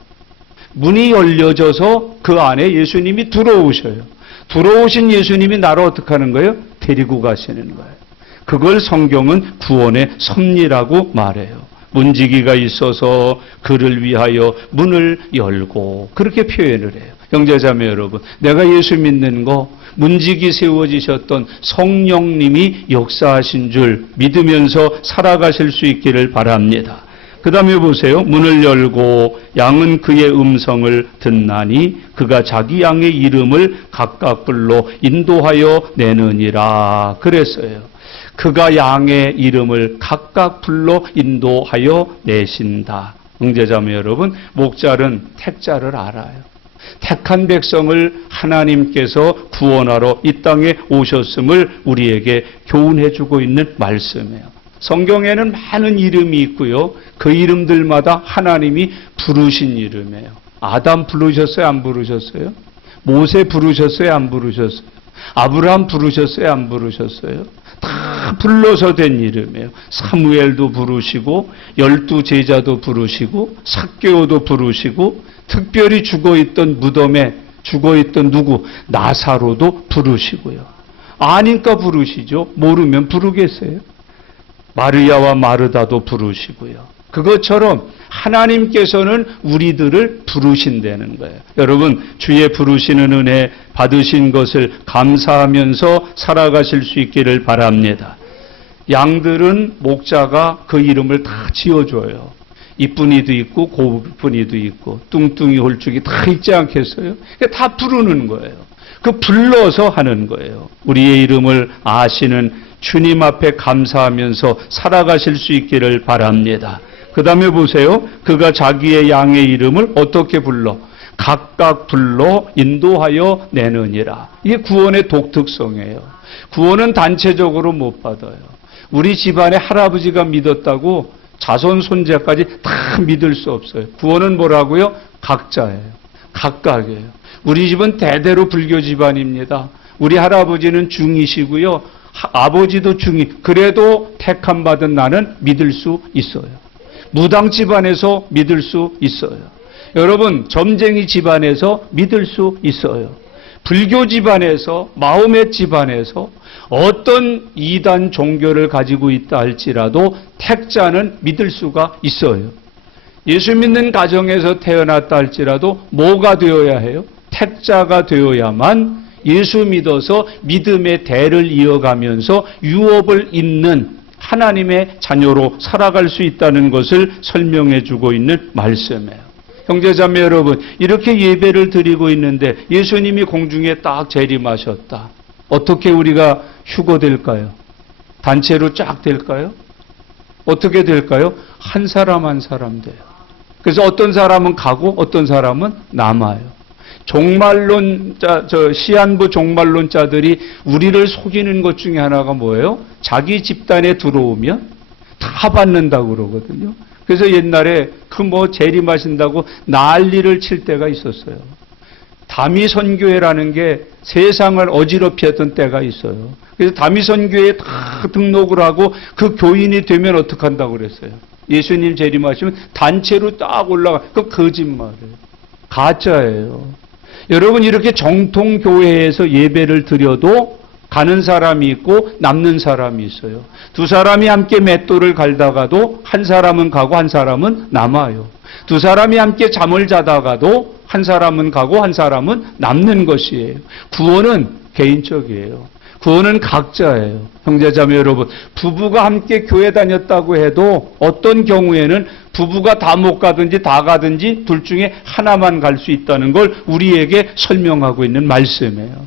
문이 열려져서 그 안에 예수님이 들어오셔요. 들어오신 예수님이 나를 어떻게 하는 거예요? 데리고 가시는 거예요. 그걸 성경은 구원의 섭리라고 말해요. 문지기가 있어서 그를 위하여 문을 열고 그렇게 표현을 해요. 형제자매 여러분, 내가 예수 믿는 거 문지기 세워지셨던 성령님이 역사하신 줄 믿으면서 살아가실 수 있기를 바랍니다. 그 다음에 보세요. 문을 열고 양은 그의 음성을 듣나니 그가 자기 양의 이름을 각각 불러 인도하여 내느니라 그랬어요. 그가 양의 이름을 각각 불러 인도하여 내신다. 형제자매 여러분, 목자는 택자를 알아요. 택한 백성을 하나님께서 구원하러 이 땅에 오셨음을 우리에게 교훈해 주고 있는 말씀이에요. 성경에는 많은 이름이 있고요. 그 이름들마다 하나님이 부르신 이름이에요. 아담 부르셨어요? 안 부르셨어요? 모세 부르셨어요? 안 부르셨어요? 아브라함 부르셨어요? 안 부르셨어요? 다 불러서 된 이름이에요. 사무엘도 부르시고 12 제자도 부르시고 삭개오도 부르시고 특별히 죽어있던 무덤에 죽어있던 누구? 나사로도 부르시고요. 아니까 부르시죠. 모르면 부르겠어요? 마르야와 마르다도 부르시고요. 그것처럼 하나님께서는 우리들을 부르신다는 거예요. 여러분, 주의 부르시는 은혜 받으신 것을 감사하면서 살아가실 수 있기를 바랍니다. 양들은 목자가 그 이름을 다 지어줘요. 이쁜이도 있고 고쁜이도 있고 뚱뚱이 홀쭉이 다 있지 않겠어요? 다 부르는 거예요. 그 불러서 하는 거예요. 우리의 이름을 아시는 주님 앞에 감사하면서 살아가실 수 있기를 바랍니다. 그 다음에 보세요. 그가 자기의 양의 이름을 어떻게 불러? 각각 불러 인도하여 내느니라. 이게 구원의 독특성이에요. 구원은 단체적으로 못 받아요. 우리 집안에 할아버지가 믿었다고 자손 손자까지 다 믿을 수 없어요. 구원은 뭐라고요? 각자예요. 각각이에요. 우리 집은 대대로 불교 집안입니다. 우리 할아버지는 중이시고요. 아버지도 중이. 그래도 택함 받은 나는 믿을 수 있어요. 무당 집안에서 믿을 수 있어요. 여러분, 점쟁이 집안에서 믿을 수 있어요. 불교 집안에서, 마호멧 집안에서 어떤 이단 종교를 가지고 있다 할지라도 택자는 믿을 수가 있어요. 예수 믿는 가정에서 태어났다 할지라도 뭐가 되어야 해요? 택자가 되어야만 예수 믿어서 믿음의 대를 이어가면서 유업을 잇는 하나님의 자녀로 살아갈 수 있다는 것을 설명해 주고 있는 말씀이에요. 형제자매 여러분, 이렇게 예배를 드리고 있는데 예수님이 공중에 딱 재림하셨다. 어떻게 우리가 휴거될까요? 단체로 쫙 될까요? 어떻게 될까요? 한 사람 한 사람 돼요. 그래서 어떤 사람은 가고 어떤 사람은 남아요. 종말론자, 시한부 종말론자들이 우리를 속이는 것 중에 하나가 뭐예요? 자기 집단에 들어오면 다 받는다고 그러거든요. 그래서 옛날에 재림하신다고 난리를 칠 때가 있었어요. 다미선교회라는 게 세상을 어지럽혔던 때가 있어요. 그래서 다미선교회에 다 등록을 하고 그 교인이 되면 어떡한다고 그랬어요? 예수님 재림하시면 단체로 딱 올라가. 그거 거짓말이에요. 가짜예요. 여러분, 이렇게 정통교회에서 예배를 드려도 가는 사람이 있고 남는 사람이 있어요. 두 사람이 함께 맷돌을 갈다가도 한 사람은 가고 한 사람은 남아요. 두 사람이 함께 잠을 자다가도 한 사람은 가고 한 사람은 남는 것이에요. 구원은 개인적이에요. 구원은 각자예요. 형제자매 여러분, 부부가 함께 교회 다녔다고 해도 어떤 경우에는 부부가 다 못 가든지 다 가든지 둘 중에 하나만 갈 수 있다는 걸 우리에게 설명하고 있는 말씀이에요.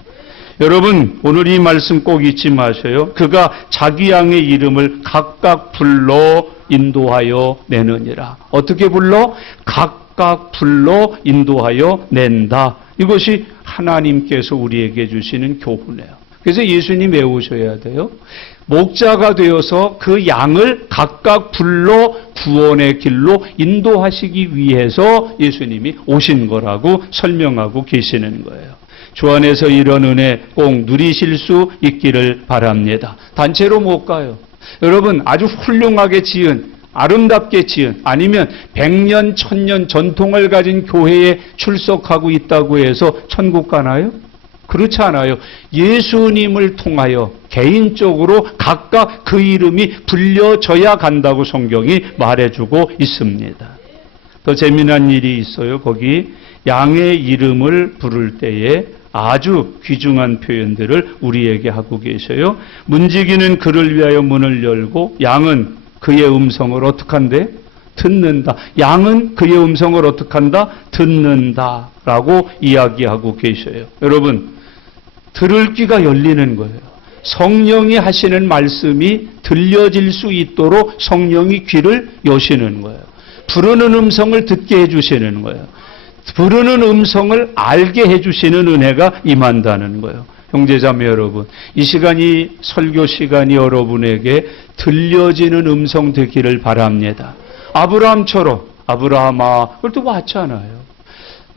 여러분, 오늘 이 말씀 꼭 잊지 마셔요. 그가 자기 양의 이름을 각각 불러 인도하여 내느니라. 어떻게 불러? 각각 불러 인도하여 낸다. 이것이 하나님께서 우리에게 주시는 교훈이에요. 그래서 예수님 외우셔야 돼요. 목자가 되어서 그 양을 각각 불러 구원의 길로 인도하시기 위해서 예수님이 오신 거라고 설명하고 계시는 거예요. 주 안에서 이런 은혜 꼭 누리실 수 있기를 바랍니다. 단체로 못 가요. 여러분, 아주 훌륭하게 지은, 아름답게 지은, 아니면 100년, 1000년 전통을 가진 교회에 출석하고 있다고 해서 천국 가나요? 그렇지 않아요. 예수님을 통하여 개인적으로 각각 그 이름이 불려져야 간다고 성경이 말해주고 있습니다. 더 재미난 일이 있어요. 거기 양의 이름을 부를 때에 아주 귀중한 표현들을 우리에게 하고 계셔요. 문지기는 그를 위하여 문을 열고 양은 그의 음성을 어떻게 한대? 듣는다. 양은 그의 음성을 어떻게 한다? 듣는다. 라고 이야기하고 계셔요. 여러분, 들을 귀가 열리는 거예요. 성령이 하시는 말씀이 들려질 수 있도록 성령이 귀를 여시는 거예요. 부르는 음성을 듣게 해주시는 거예요. 부르는 음성을 알게 해주시는 은혜가 임한다는 거예요. 형제자매 여러분, 이 시간이 설교 시간이 여러분에게 들려지는 음성 되기를 바랍니다. 아브라함처럼 아브라함아, 그것도 왔잖아요.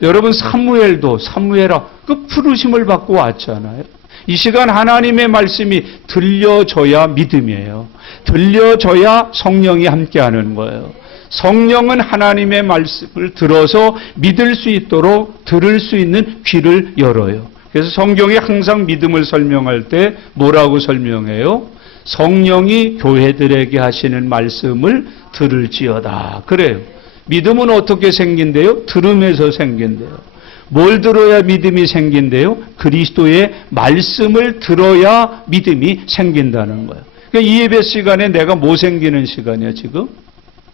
여러분, 사무엘아, 그 부르심을 받고 왔잖아요. 이 시간 하나님의 말씀이 들려져야 믿음이에요. 들려져야 성령이 함께하는 거예요. 성령은 하나님의 말씀을 들어서 믿을 수 있도록 들을 수 있는 귀를 열어요. 그래서 성경이 항상 믿음을 설명할 때 뭐라고 설명해요? 성령이 교회들에게 하시는 말씀을 들을지어다. 그래요. 믿음은 어떻게 생긴대요? 들음에서 생긴대요. 뭘 들어야 믿음이 생긴대요? 그리스도의 말씀을 들어야 믿음이 생긴다는 거예요. 그러니까 이 예배 시간에 내가 뭐 생기는 시간이야 지금?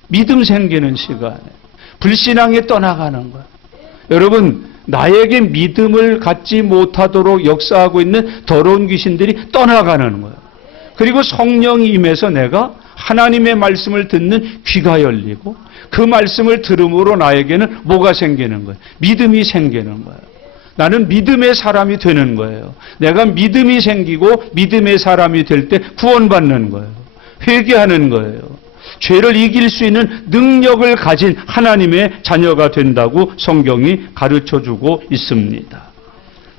믿음 생기는 시간에 불신앙에 떠나가는 거예요. 여러분, 나에게 믿음을 갖지 못하도록 역사하고 있는 더러운 귀신들이 떠나가는 거예요. 그리고 성령이 임해서 내가 하나님의 말씀을 듣는 귀가 열리고 그 말씀을 들음으로 나에게는 뭐가 생기는 거예요? 믿음이 생기는 거예요. 나는 믿음의 사람이 되는 거예요. 내가 믿음이 생기고 믿음의 사람이 될 때 구원받는 거예요. 회개하는 거예요. 죄를 이길 수 있는 능력을 가진 하나님의 자녀가 된다고 성경이 가르쳐주고 있습니다.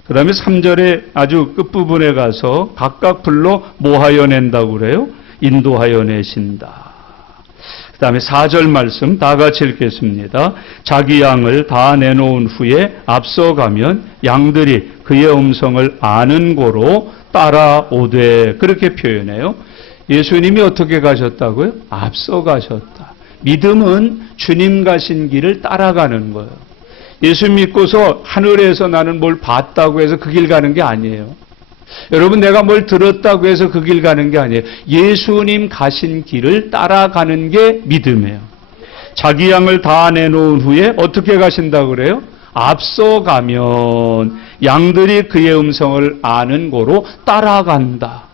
그 다음에 3절에 아주 끝부분에 가서 각각 불러 뭐하여 낸다고 그래요? 인도하여 내신다. 그 다음에 4절 말씀 다 같이 읽겠습니다. 자기 양을 다 내놓은 후에 앞서가면 양들이 그의 음성을 아는 고로 따라오되, 그렇게 표현해요. 예수님이 어떻게 가셨다고요? 앞서 가셨다. 믿음은 주님 가신 길을 따라가는 거예요. 예수 믿고서 하늘에서 나는 뭘 봤다고 해서 그 길 가는 게 아니에요. 여러분, 내가 뭘 들었다고 해서 그 길 가는 게 아니에요. 예수님 가신 길을 따라가는 게 믿음이에요. 자기 양을 다 내놓은 후에 어떻게 가신다고 그래요? 앞서가면 양들이 그의 음성을 아는 고로 따라간다.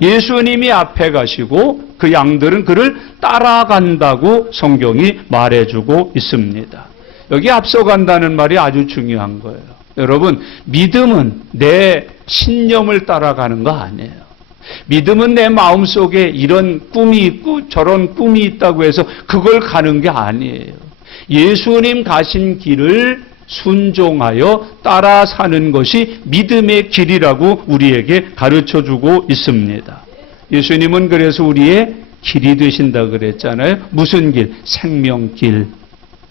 예수님이 앞에 가시고 그 양들은 그를 따라간다고 성경이 말해주고 있습니다. 여기 앞서간다는 말이 아주 중요한 거예요. 여러분, 믿음은 내 신념을 따라가는 거 아니에요. 믿음은 내 마음속에 이런 꿈이 있고 저런 꿈이 있다고 해서 그걸 가는 게 아니에요. 예수님 가신 길을 순종하여 따라 사는 것이 믿음의 길이라고 우리에게 가르쳐주고 있습니다. 예수님은 그래서 우리의 길이 되신다 그랬잖아요. 무슨 길? 생명길,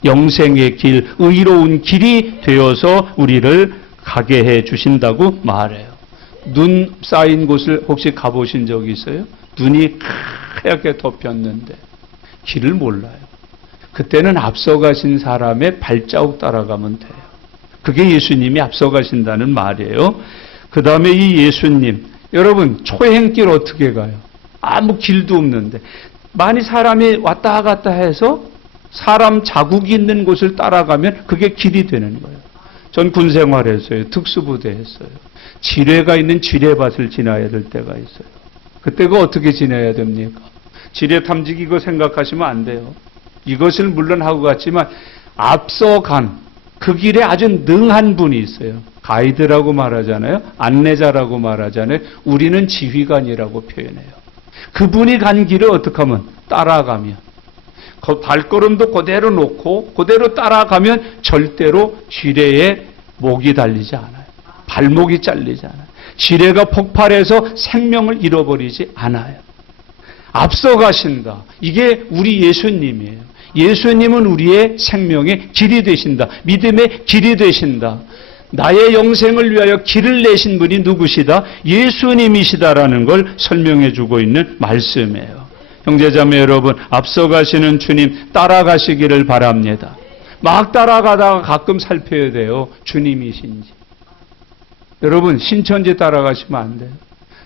영생의 길, 의로운 길이 되어서 우리를 가게 해 주신다고 말해요. 눈 쌓인 곳을 혹시 가보신 적이 있어요? 눈이 하얗게 덮였는데 길을 몰라요. 그때는 앞서가신 사람의 발자국 따라가면 돼요. 그게 예수님이 앞서가신다는 말이에요. 그 다음에 이 예수님, 여러분 초행길 어떻게 가요? 아무 길도 없는데 많이 사람이 왔다 갔다 해서 사람 자국이 있는 곳을 따라가면 그게 길이 되는 거예요. 전 군 생활했어요. 특수부대 했어요. 지뢰가 있는 지뢰밭을 지나야 될 때가 있어요. 그때가 어떻게 지나야 됩니까? 지뢰 탐지기 이거 생각하시면 안 돼요. 이것을 물론 하고 갔지만 앞서간 그 길에 아주 능한 분이 있어요. 가이드라고 말하잖아요. 안내자라고 말하잖아요. 우리는 지휘관이라고 표현해요. 그분이 간 길을 어떻게 하면 따라가면 그 발걸음도 그대로 놓고 그대로 따라가면 절대로 지뢰에 목이 달리지 않아요. 발목이 잘리지 않아요. 지뢰가 폭발해서 생명을 잃어버리지 않아요. 앞서가신다. 이게 우리 예수님이에요. 예수님은 우리의 생명의 길이 되신다. 믿음의 길이 되신다. 나의 영생을 위하여 길을 내신 분이 누구시다? 예수님이시다라는 걸 설명해 주고 있는 말씀이에요. 형제자매 여러분, 앞서가시는 주님 따라가시기를 바랍니다. 막 따라가다가 가끔 살펴야 돼요. 주님이신지. 여러분, 신천지 따라가시면 안 돼요.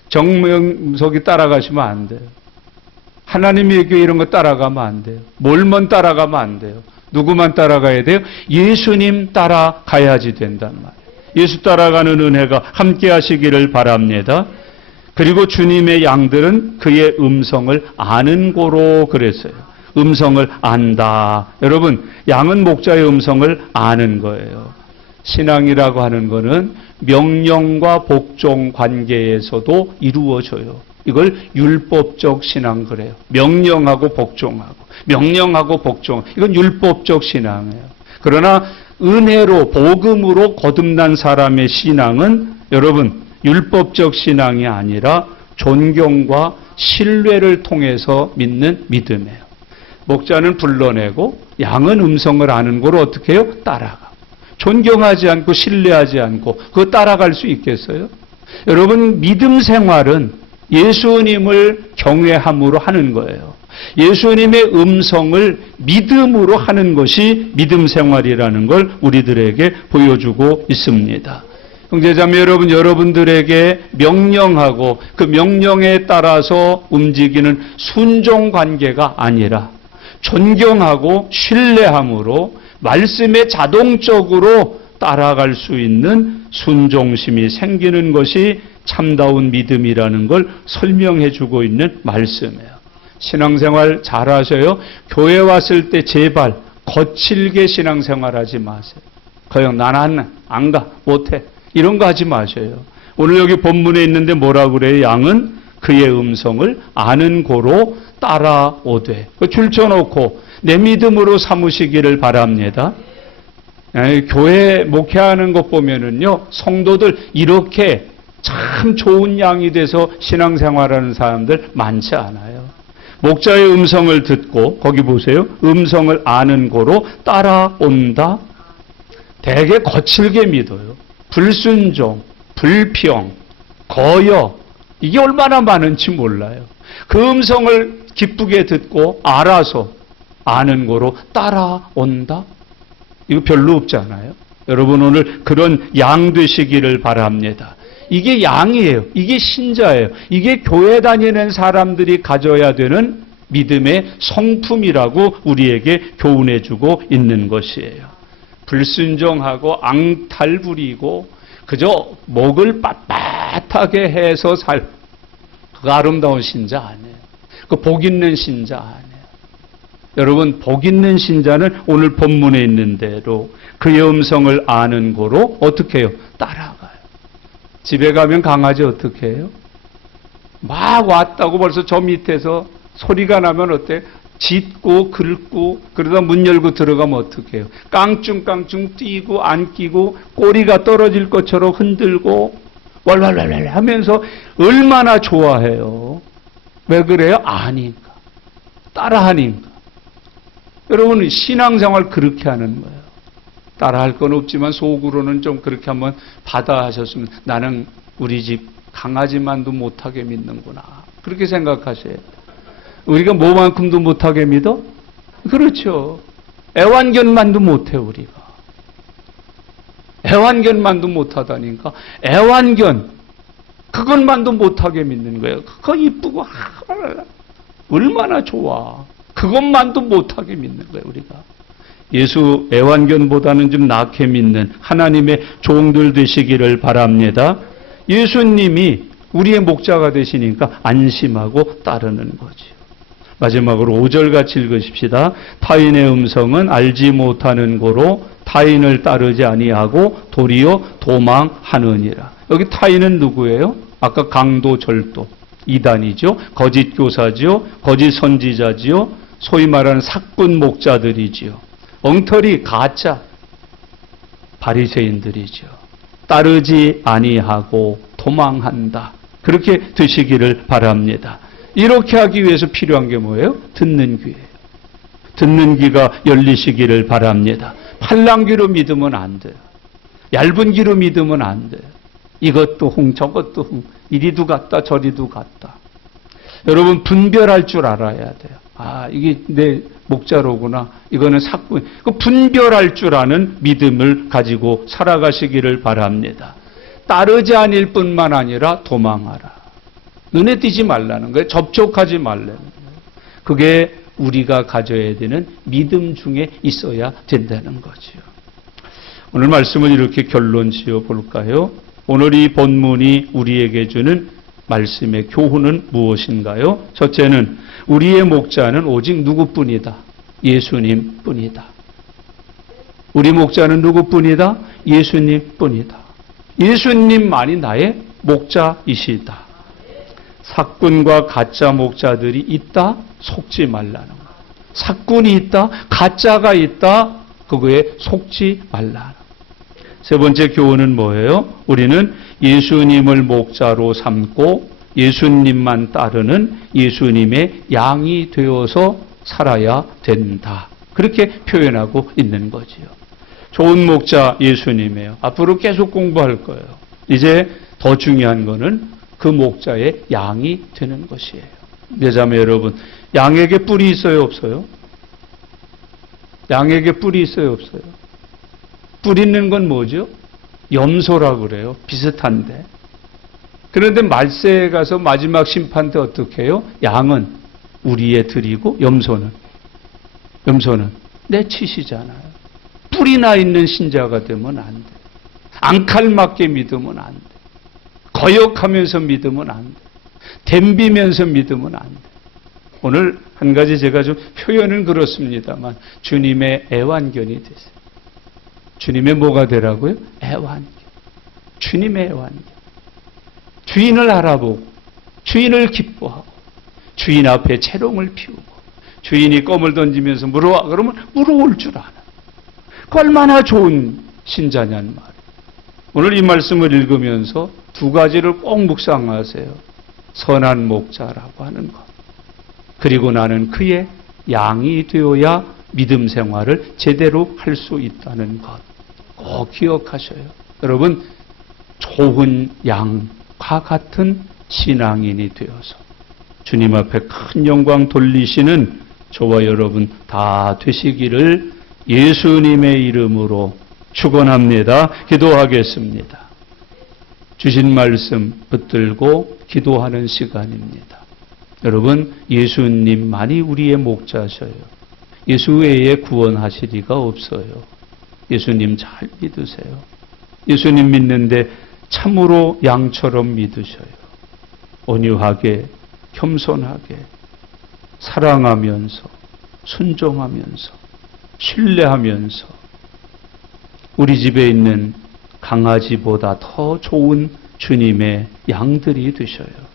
정명석이 따라가시면 안 돼요. 하나님의 교회 이런 거 따라가면 안 돼요. 뭘만 따라가면 안 돼요. 누구만 따라가야 돼요? 예수님 따라가야지 된단 말이에요. 예수 따라가는 은혜가 함께 하시기를 바랍니다. 그리고 주님의 양들은 그의 음성을 아는 고로 그랬어요. 음성을 안다. 여러분, 양은 목자의 음성을 아는 거예요. 신앙이라고 하는 거는 명령과 복종 관계에서도 이루어져요. 이걸 율법적 신앙 그래요. 명령하고 복종하고. 명령하고 복종. 이건 율법적 신앙이에요. 그러나 은혜로 복음으로 거듭난 사람의 신앙은 여러분 율법적 신앙이 아니라 존경과 신뢰를 통해서 믿는 믿음이에요. 목자는 불러내고 양은 음성을 아는 걸 어떻게 해요? 따라가. 존경하지 않고 신뢰하지 않고 그거 따라갈 수 있겠어요? 여러분 믿음 생활은 예수님을 경외함으로 하는 거예요. 예수님의 음성을 믿음으로 하는 것이 믿음 생활이라는 걸 우리들에게 보여주고 있습니다. 형제자매 여러분, 여러분들에게 명령하고 그 명령에 따라서 움직이는 순종 관계가 아니라 존경하고 신뢰함으로 말씀에 자동적으로 따라갈 수 있는 순종심이 생기는 것이 참다운 믿음이라는 걸 설명해 주고 있는 말씀이에요. 신앙생활 잘하셔요. 교회 왔을 때 제발 거칠게 신앙생활하지 마세요. 그냥 난 안 가, 못해. 이런 거 하지 마셔요. 오늘 여기 본문에 있는데 뭐라고 그래요? 양은 그의 음성을 아는 고로 따라오되. 줄쳐놓고 내 믿음으로 삼으시기를 바랍니다. 교회 목회하는 것 보면은요, 성도들 이렇게 참 좋은 양이 돼서 신앙생활하는 사람들 많지 않아요. 목자의 음성을 듣고 거기 보세요. 음성을 아는 고로 따라온다. 되게 거칠게 믿어요. 불순종, 불평, 거역 이게 얼마나 많은지 몰라요. 그 음성을 기쁘게 듣고 알아서 아는 고로 따라온다. 이거 별로 없잖아요. 여러분 오늘 그런 양 되시기를 바랍니다. 이게 양이에요. 이게 신자예요. 이게 교회 다니는 사람들이 가져야 되는 믿음의 성품이라고 우리에게 교훈해주고 있는 것이에요. 불순종하고 앙탈 부리고 그저 목을 빳빳하게 해서 그 아름다운 신자 아니에요. 그 복 있는 신자 아니에요. 여러분 복 있는 신자는 오늘 본문에 있는 대로 그의 음성을 아는 고로 어떻게 해요? 따라가요. 집에 가면 강아지 어떻게 해요? 막 왔다고 벌써 저 밑에서 소리가 나면 어때? 짖고 긁고 그러다 문 열고 들어가면 어떻게 해요? 깡충깡충 뛰고 안 끼고 꼬리가 떨어질 것처럼 흔들고 왈왈왈왈 하면서 얼마나 좋아해요. 왜 그래요? 아니까. 따라하니까. 여러분 신앙생활 그렇게 하는 거예요. 따라할 건 없지만 속으로는 좀 그렇게 한번 받아 하셨으면 나는 우리 집 강아지만도 못하게 믿는구나. 그렇게 생각하셔야 돼요. 우리가 뭐만큼도 못하게 믿어? 그렇죠. 애완견만도 못해 우리가. 애완견만도 못하다니까. 애완견 그것만도 못하게 믿는 거예요. 그거 이쁘고 얼마나 좋아. 그것만도 못하게 믿는 거예요 우리가. 예수 애완견보다는 좀 낫게 믿는 하나님의 종들 되시기를 바랍니다. 예수님이 우리의 목자가 되시니까 안심하고 따르는 거죠. 마지막으로 5절 같이 읽으십시다. 타인의 음성은 알지 못하는 고로 타인을 따르지 아니하고 도리어 도망하느니라. 여기 타인은 누구예요? 아까 강도 절도 이단이죠. 거짓 교사지요. 거짓 선지자지요. 소위 말하는 삭군 목자들이지요. 엉터리 가짜 바리새인들이죠. 따르지 아니하고 도망한다. 그렇게 되시기를 바랍니다. 이렇게 하기 위해서 필요한 게 뭐예요? 듣는 귀예요. 듣는 귀가 열리시기를 바랍니다. 팔랑귀로 믿으면 안 돼요. 얇은 귀로 믿으면 안 돼요. 이것도 흥 저것도 흥 이리도 갔다 저리도 갔다. 여러분 분별할 줄 알아야 돼요. 아 이게 내 목자로구나. 이거는 삭군. 그 분별할 줄 아는 믿음을 가지고 살아가시기를 바랍니다. 따르지 않을 뿐만 아니라 도망하라. 눈에 띄지 말라는 거예요. 접촉하지 말라는 거예요. 그게 우리가 가져야 되는 믿음 중에 있어야 된다는 거죠. 오늘 말씀을 이렇게 결론 지어 볼까요? 오늘 이 본문이 우리에게 주는 말씀의 교훈은 무엇인가요? 첫째는 우리의 목자는 오직 누구뿐이다? 예수님뿐이다. 우리 목자는 누구뿐이다? 예수님뿐이다. 예수님만이 나의 목자이시다. 삭군과 가짜 목자들이 있다? 속지 말라는 거. 삭군이 있다? 가짜가 있다? 그거에 속지 말라는 거. 세 번째 교훈은 뭐예요? 우리는 예수님을 목자로 삼고 예수님만 따르는 예수님의 양이 되어서 살아야 된다. 그렇게 표현하고 있는 거지요. 좋은 목자 예수님이에요. 앞으로 계속 공부할 거예요. 이제 더 중요한 거는 그 목자의 양이 되는 것이에요. 내자매 여러분, 양에게 뿔이 있어요, 없어요? 양에게 뿔이 있어요, 없어요? 뿔 있는 건 뭐죠? 염소라고 그래요. 비슷한데. 그런데 말세에 가서 마지막 심판 때 어떻게 해요? 양은 우리에 드리고 염소는 내치시잖아요. 뿔이 나 있는 신자가 되면 안 돼. 앙칼맞게 믿으면 안 돼. 거역하면서 믿으면 안 돼. 덤비면서 믿으면 안 돼. 오늘 한 가지 제가 좀 표현은 그렇습니다만 주님의 애완견이 되세요. 주님의 뭐가 되라고요? 애완견. 주님의 애완견. 주인을 알아보고 주인을 기뻐하고 주인 앞에 재롱을 피우고 주인이 껌을 던지면서 물어와 그러면 물어올 줄 아는 그 얼마나 좋은 신자냐는 말이에요. 오늘 이 말씀을 읽으면서 두 가지를 꼭 묵상하세요. 선한 목자라고 하는 것. 그리고 나는 그의 양이 되어야 믿음 생활을 제대로 할 수 있다는 것. 꼭 기억하셔요. 여러분, 좋은 양과 같은 신앙인이 되어서 주님 앞에 큰 영광 돌리시는 저와 여러분 다 되시기를 예수님의 이름으로 축원합니다. 기도하겠습니다. 주신 말씀 붙들고 기도하는 시간입니다. 여러분, 예수님만이 우리의 목자셔요. 예수 외에 구원하실 리가 없어요. 예수님 잘 믿으세요. 예수님 믿는데 참으로 양처럼 믿으셔요. 온유하게, 겸손하게, 사랑하면서, 순종하면서, 신뢰하면서 우리 집에 있는 강아지보다 더 좋은 주님의 양들이 되셔요.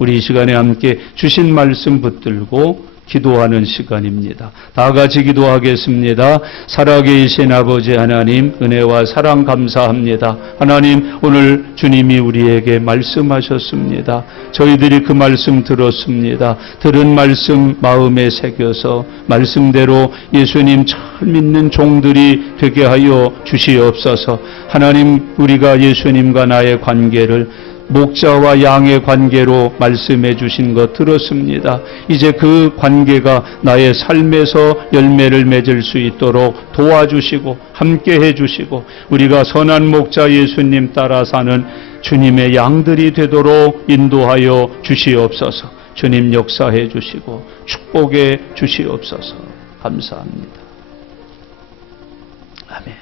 우리 이 시간에 함께 주신 말씀 붙들고 기도하는 시간입니다. 다 같이 기도하겠습니다. 살아계신 아버지 하나님, 은혜와 사랑 감사합니다. 하나님, 오늘 주님이 우리에게 말씀하셨습니다. 저희들이 그 말씀 들었습니다. 들은 말씀 마음에 새겨서 말씀대로 예수님 잘 믿는 종들이 되게 하여 주시옵소서. 하나님, 우리가 예수님과 나의 관계를 목자와 양의 관계로 말씀해 주신 것 들었습니다. 이제 그 관계가 나의 삶에서 열매를 맺을 수 있도록 도와주시고 함께 해주시고 우리가 선한 목자 예수님 따라 사는 주님의 양들이 되도록 인도하여 주시옵소서. 주님 역사해 주시고 축복해 주시옵소서. 감사합니다. 아멘.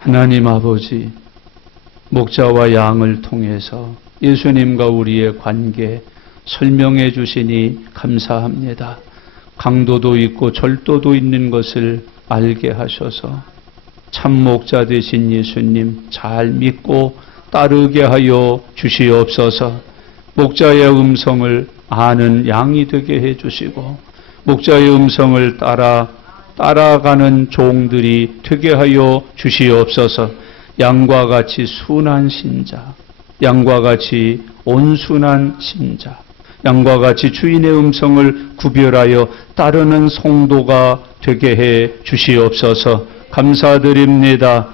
하나님 아버지, 목자와 양을 통해서 예수님과 우리의 관계 설명해 주시니 감사합니다. 강도도 있고 절도도 있는 것을 알게 하셔서 참 목자 되신 예수님 잘 믿고 따르게 하여 주시옵소서. 목자의 음성을 아는 양이 되게 해 주시고 목자의 음성을 따라가는 종들이 되게 하여 주시옵소서. 양과 같이 순한 신자, 양과 같이 온순한 신자, 양과 같이 주인의 음성을 구별하여 따르는 성도가 되게 해 주시옵소서. 감사드립니다.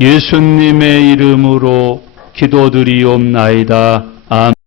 예수님의 이름으로 기도드리옵나이다. 아멘.